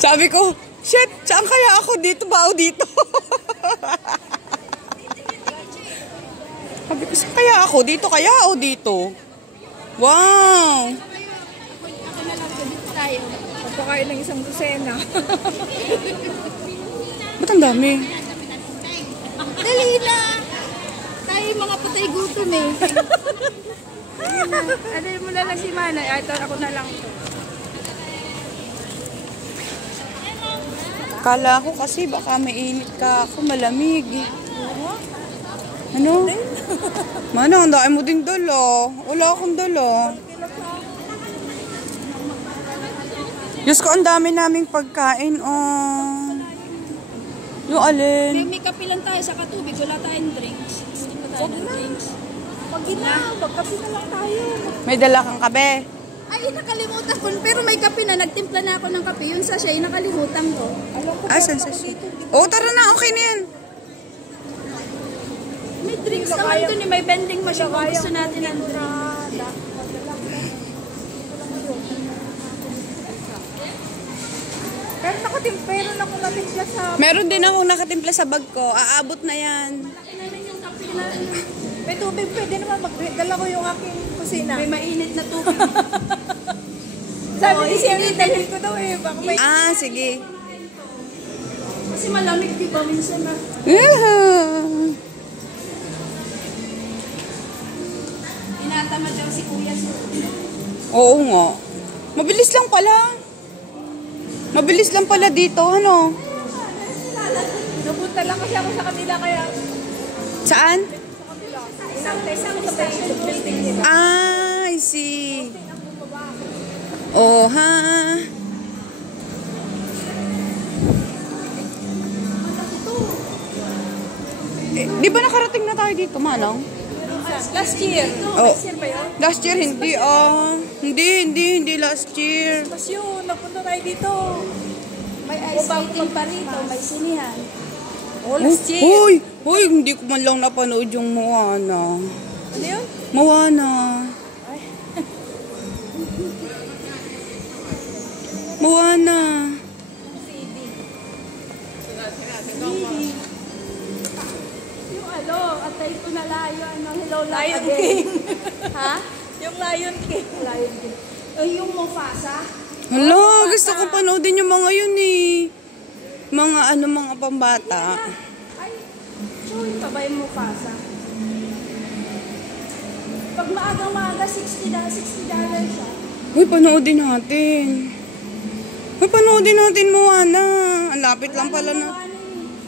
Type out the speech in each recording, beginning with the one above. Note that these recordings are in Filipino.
Sabi ko, shit, saan kaya ako dito ba o dito? Sabi ko, saan kaya ako? Dito kaya o dito? Wow! Ako na lang, dito tayo. Pagpakain ng isang dosena. Ba't ang dami? Dali na! Tayo mga patay gutom eh. Ano mo na lang si Manay. Ito, ako na lang ito. Kala ko kasi baka mainit ka ako, malamig. Ano? Mana, ang dami mo ding dala. Wala akong dala. Diyos ko, ang dami naming pagkain. Oh. Yung alin? May kape lang tayo sa katubig. Wala tayong drinks. Hindi pa tayo ng drinks. Pag magkape na lang tayo. May dala kang kape. Ay, nakalimutan ko. Pero may kape na. Nagtimpla na ako ng kape. Yun sa siya, nakalimutan ko. Saan sa siya? Oo, tara na. Okay na yan. May drinks naman dun eh. May vending machine kung gusto natin ng drinks. Pero nakatimpero na kung natimpla sa... Meron din ako nakatimpla sa bag ko. Aabot na yan. May tubig, pwede naman magdala ko yung aking kusina. May mainit na tubig. Sabi ni siya, dalhin ko daw eh. Baka may... Sige. Kasi malamig, di ba? Minsan na. Tinatamad daw si Kuya. Oo nga. Mabilis lang pala. Mabilis lang pala dito, ano? Napunta lang kasi ako sa kanila kaya... Saan? Isang sa building. I see. Oh, ha? Di ba nakarating na tayo dito, Manong? Last year. Oh. Last year ba yun? Last year, hindi. Hindi last year. Mas yun, napunta tayo dito. May ice skating pa rito, may sinihan. Oh, last year. Hoy, hindi ko man lang napanood yung Moana. Ano yun? Moana. Moana. Yung atay ko na layo, hello, Lion King. Ha? Yung Lion King. Lion King. Yung Mufasa. Hala, gusto ko panoodin yung mga yun eh. Mga pambata. Ay, show pa ba yung Mufasa? Pag maaga, $60 siya. Uy, panoodin natin. Moana. Ang lapit lang pala na.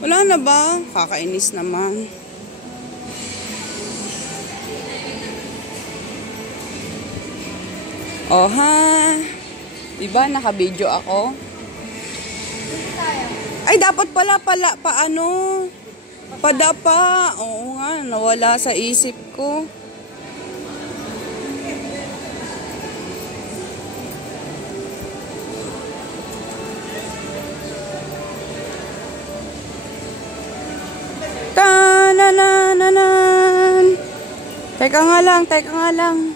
Wala na ba? Kakainis naman. Oh, ha? Diba, naka-video ako? Ay, dapat pala, paano? Padapa. Oo nga, nawala sa isip ko. Ta-na-na-na-nan. Teka nga lang.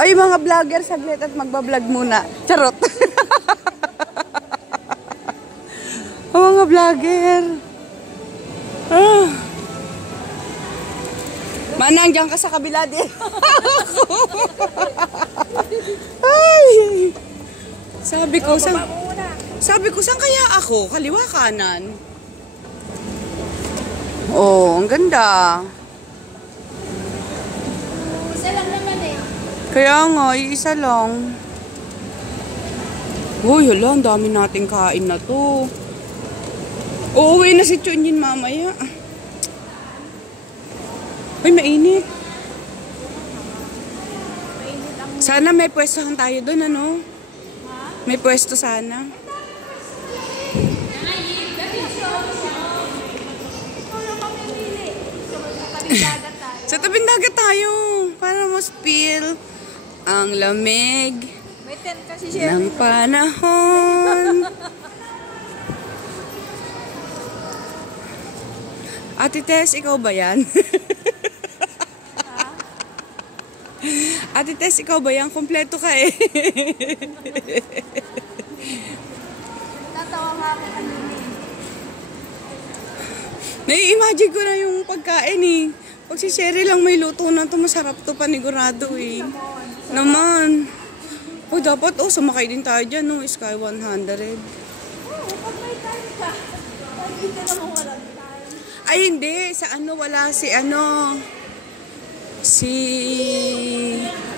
Ay, mga vlogger, saglit at magbablog muna. Charot. Mga vlogger. Manang, dyan ka sa kabila din. Ay. Sabi ko, saan kaya ako? Kaliwa, kanan. Oh, ang ganda. Isa lang naman eh. Kaya nga, isa lang. Uy, hala, ang dami nating kain na to. Uuwi na si Chunyin mamaya. Uy, mainit. Sana may pwestohan tayo doon, ano? May pwesto sana. Sa tabing dagat tayo. Para mas feel ang lamig May tent kasi siya. ng panahon. Ate Tess, ikaw ba yan? Ate Tess, ikaw ba yan? Kompleto ka eh. Natawa nga ako kanina. Nai-imagine ko na yung pagkain eh. Pag si Sherry lang may luto na to, masarap to panigurado eh. Naman. Oh, dapat sumakay din tayo dyan, no? Sky 100. Oo, pag may time ka. Pag hindi naman walang time. Ay, hindi. Sa ano, wala si ano. Si...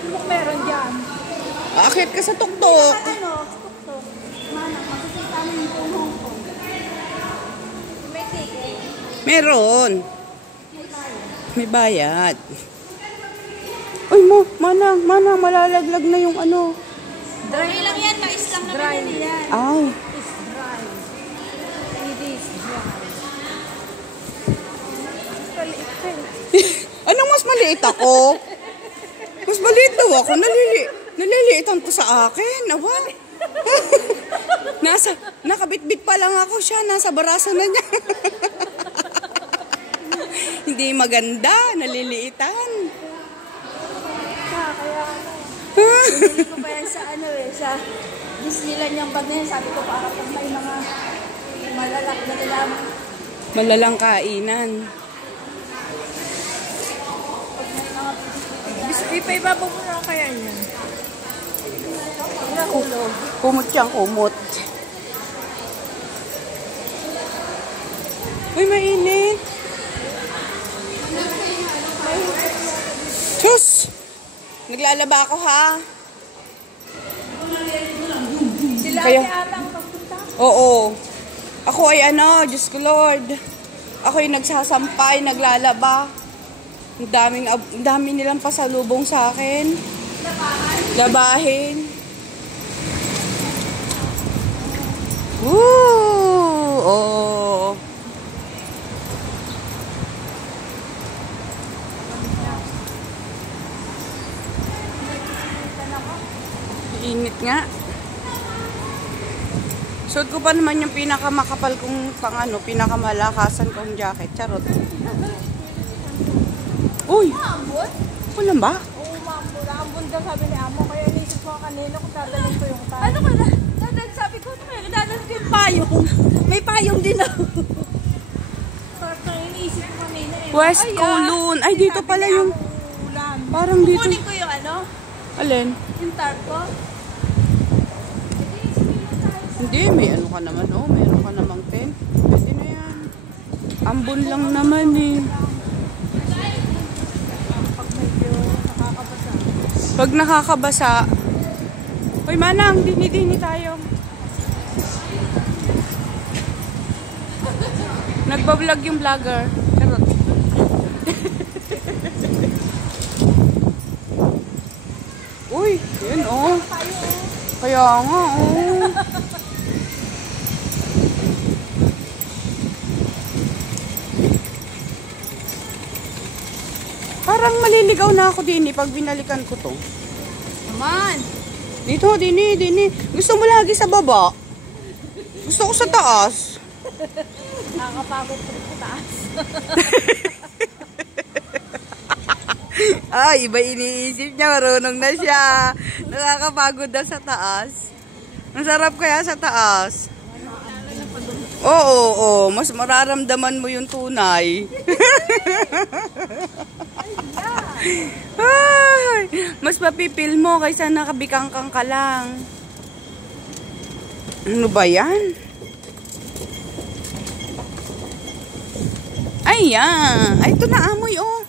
Ano meron dyan? Akit ka sa tuktok. Ano? Tuktok. Mana, makikita mo yung buong Hong Kong. May ticket. Meron. May tayo. May bayad. Uy, manang, malalaglag na yung ano. Dry lang yan, mais lang naman yan. Ay. It's dry. It is dry. Anong mas maliit ako? Mas maliit daw ako. Naliliitan to sa akin. Awa. Nakabitbit pa lang ako siya. Nasa baraso na niya. Hindi maganda. Naliliitan. Kaya binili ko pa yan sa sa Disneyland yung bag na yan. Sabi ko para pag may mga malalak na nila. Malalang kainan. Ipaibabaw mo na kaya yan. Kumot siyang kumot. Uy, mainit. Sus! Naglalaba ako ha. Sila Kaya, ata ang pagpunta. oo. Ako ay ano, Diyos ko Lord. Ako ay nagsasampay, naglalaba. Ang dami nilang pasalubong sa akin. Labahin. Woo! Oh. Init nga. Suot ko pa naman yung pinakamakapal kong pinakamalakasan kong jacket. Charot. Uy! Maambon? Walang ba? Oo, maambon. Naambon daw sabi ni Amo. Kaya inisip ko kanina kung dadalhin ko yung tayo. Ano ka na? Sabi ko, dadalhin ko yung payong. May payong din ako. Parang iniisip ko kanina eh. West Kowloon. Ay, dito pala yung... Ulan. Parang dito. Kukunin ko yung Alin? yung tarp ko. Hindi, may ano ka naman. Oh, meron ka namang tent. Pwede na yan. Ambon lang naman eh. Pag medyo nakakabasa. Pag nakakabasa. Uy, manang, dini-dini tayo. Nagbablog yung vlogger. Charot. Uy, yun oh. Kaya nga oh. Parang maliligaw na ako din pag binalikan ko to. Naman. Dito, dini. Gusto mo lagi sa baba? Gusto ko sa taas. Nakakapagod ko sa taas. Ay, iba iniisip niya. Marunong na siya. Nakakapagod na sa taas. Ang sarap kaya sa taas. Oo. Mas mararamdaman mo yung tunay. Ay, mas mapipil mo kaysa nakabikangkang ka lang. Ano ba yan? Ay, yan. Ay, ito na amoy, oh.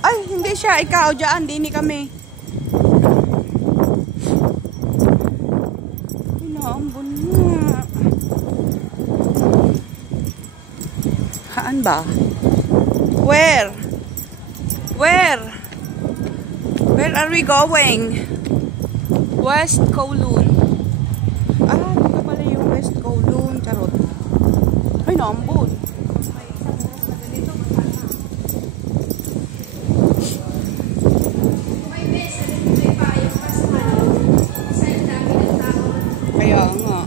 Ay, hindi siya. Ikaw, dyan. Dini kami. Inaambon na. Haan ba? Where? Where are we going? West Kowloon. Ah, dito pala yung West Kowloon. Charot. Ay, naambon. Kaya nga.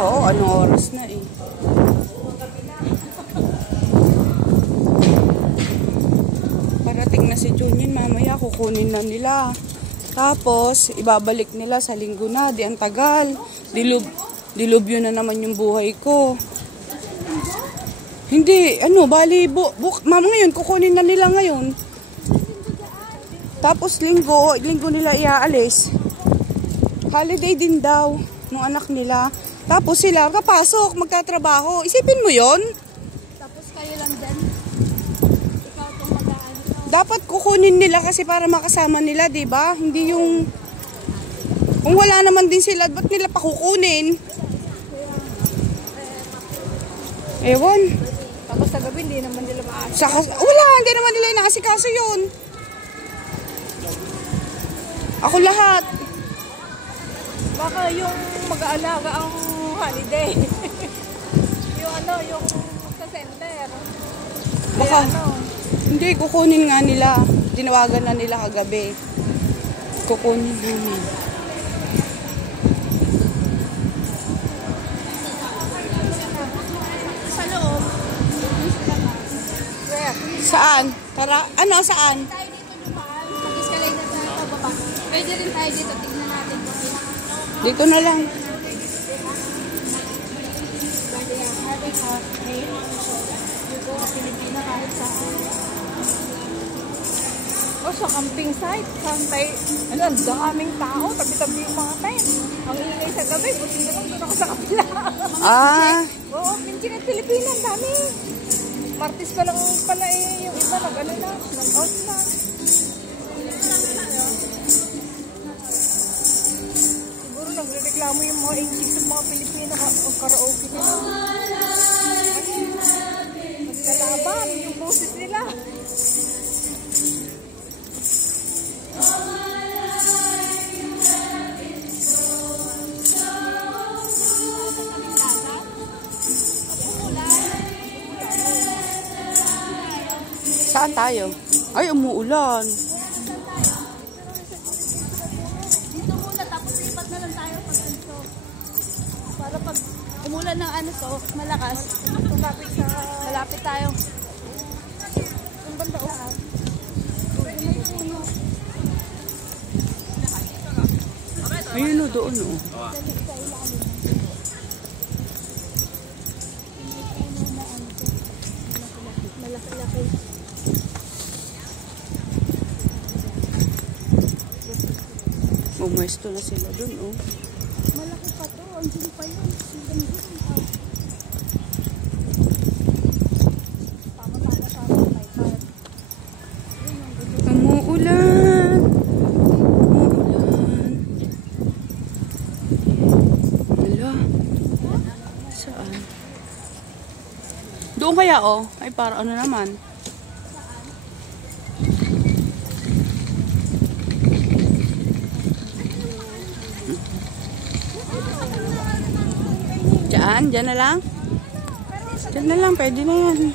Oo, anong oras na eh. Parating na si Junyin, mamaya kukunin na nila. Tapos, ibabalik nila sa linggo na. Di ang tagal. Dilubyo na naman yung buhay ko. Hindi, bali, mama ngayon, kukunin na nila ngayon. Tapos linggo nila iaalis. Holiday din daw ng anak nila. Tapos sila kapasok, magtatrabaho. Isipin mo yon. Tapos kayo lang dyan. Ikaw itong mag-aano. Dapat kukunin nila kasi para makasama nila, di ba? Hindi yung... Kung wala naman din sila, ba't nila pa kukunin? Ewan. Tapos sa gabi, hindi naman nila Wala, hindi naman nila inaasikaso yun. Ako lahat. Baka yung mag-aalaga ang holiday. yung magsa-center. Baka, hindi, kukunin nga nila. Tinawagan na nila kagabi. Kukunin namin. Sa loob. Saan? Saan? Tayo dito naman. Mag-escalate na tayo pababa. Pwede rin tayo dito. Tignan natin. Dito na lang. Pilipina kahit saan. O sa camping site, ang daming tao, tabi-tabi yung mga tent. Ang ingay sa gabi, buti na lang doon ako sa kapila. Oo, pinching at Pilipina, ang dami. Martis pa lang pala yung iba, nag-out na. Siguro nagre-reklamo yung mga English sa mga Pilipina, ang karaoke nila. Naglalaban yung boses nila. Saan tayo? Ay, umuulan. Dito muna, tapos lipat na lang tayo pag ganito. Para pag umulan ng malakas, malapit tayo. Ang banda ulan. Ayun doon Malaki-laki. Umuesto na sila doon, Malaki pa to. Ang sili pa yun. Umuulan. Hala. Saan? Doon kaya, Ay, para ano naman? Diyan na lang? Diyan na lang, pwede na yan.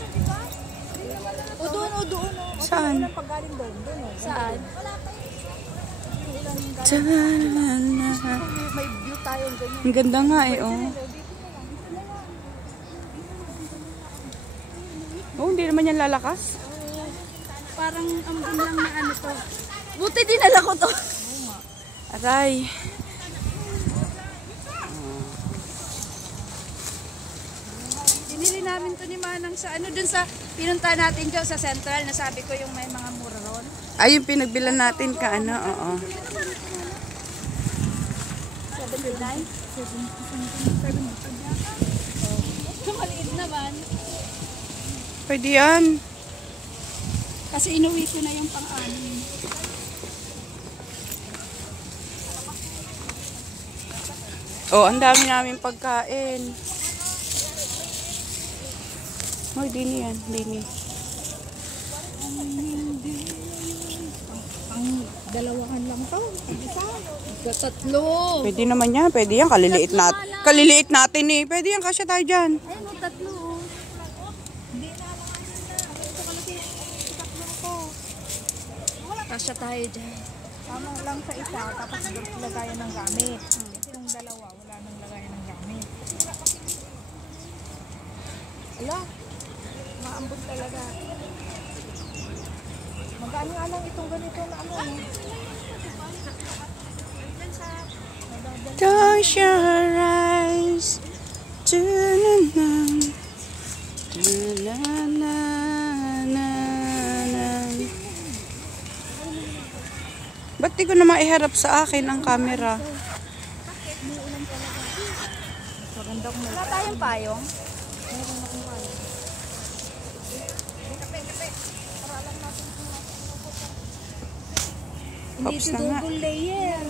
O doon. Saan? Paggaling doon. Saan? May view tayo ganyan. Ang ganda nga hindi naman yan lalakas. Parang ang lang na to. Buti dinala ko to. Aray. Binili namin to ni Manang sa dun sa pinunta natin dyan sa Central, nasabi ko yung may mga mura ron. Ay, yung pinagbilan natin oo. 79? Maliit naman. Pwede yan. Kasi inuwi ko na yung pang-anim. Ang dami namin pagkain. Dini yan, dini. Ang dalawahan lang to. Tatlo. Pwede naman yan, pwede yan. Kaliliit natin Pwede yan, kasya tayo dyan. Ayun, tatlo. Kasya tayo dyan. Tama lang sa isa, tapos lagayan ng gamit. Kasi yung dalawa, wala nang lagayan ng gamit. Ala, maambot talaga. Magkano nga lang itong ganito na ano eh. Close your eyes. Dun-dun-dun. Dun-dun-dun-dun. Ba't di ko na maiharap sa akin ang camera? Wala tayong payong. Hindi Pops ito na nga. double layer.